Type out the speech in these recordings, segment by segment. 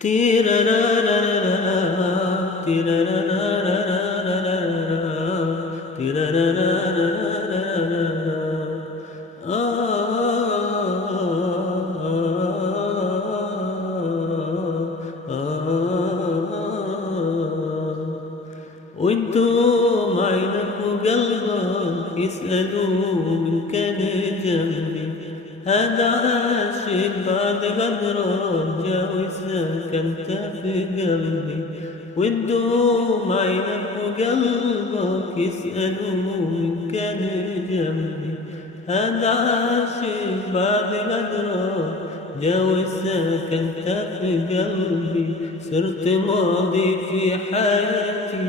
تيرارارارارا، تيرارارارارارا، تيرارارارارارا. وانتم عينك وقلبك يسألوا من كان جنبي، هذا عاشق بعد غدرة جا وسكن في قلبي. وانتم عينك وقلبك يسألوا من كان جنبي، هذا عاشق بعد غدرة جا وسكن في قلبي. صرت ماضي في حياتي،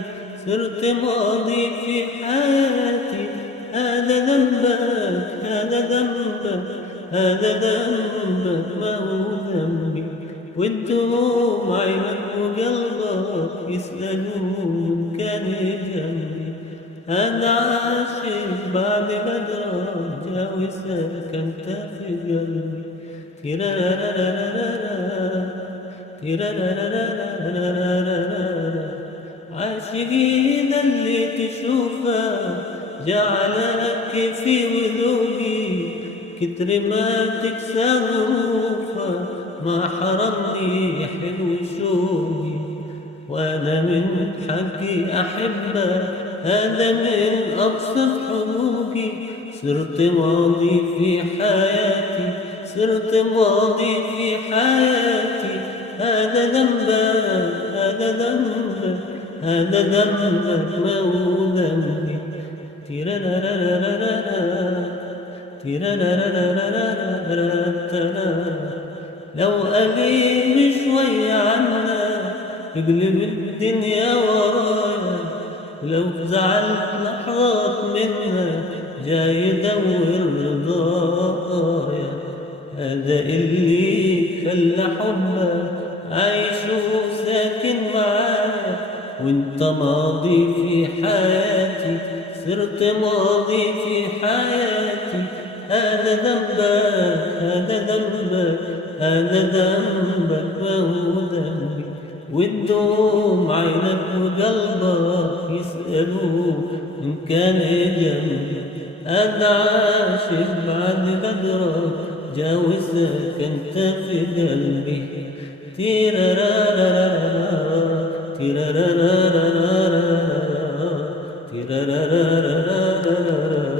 صرت ماضي في حياتي. هذا ذنبك، هذا ذنبك، هذا ذنبك ما هو ذنبي. والدموع عينك وقلبك يسألوا من كان جنبي، هذا عاشق بعد بدرة جا وسكن في قلبي. تيرارارارارا، تيرارارارارا. عاشقين اللي تشوفه جعلك في وذوقي، كتر ما تكسى ظروفه ما حرمني حلو شوقي. وانا من حقي احبه، هذا من ابسط حقوقي. صرت ماضي في حياتي، صرت ماضي في حياتي. هذا ذنبك، هذا ذنبك، هذا ذنبك ما هو ذنبي. تيرارارارارا، تيرارارارارا. لو أغيب شوي عنا اقلب الدنيا ورايا، ولو زعلت لحظات منها جاي يدور رضايا. هذا اللي خلى حبك عايش وساكن معايا. وانت ماضي في حياتي، صرت ماضي في حياتي. هذا ذنبك، هذا ذنبك، هذا ذنبك ما هو ذنبي. والدموع عينك وقلبك يسألوا إن كان جنبي، هذا عاشق بعد قدرك جا وسكن في قلبي. تيرارارارا، تيرارارارارا، تيرارارارارا.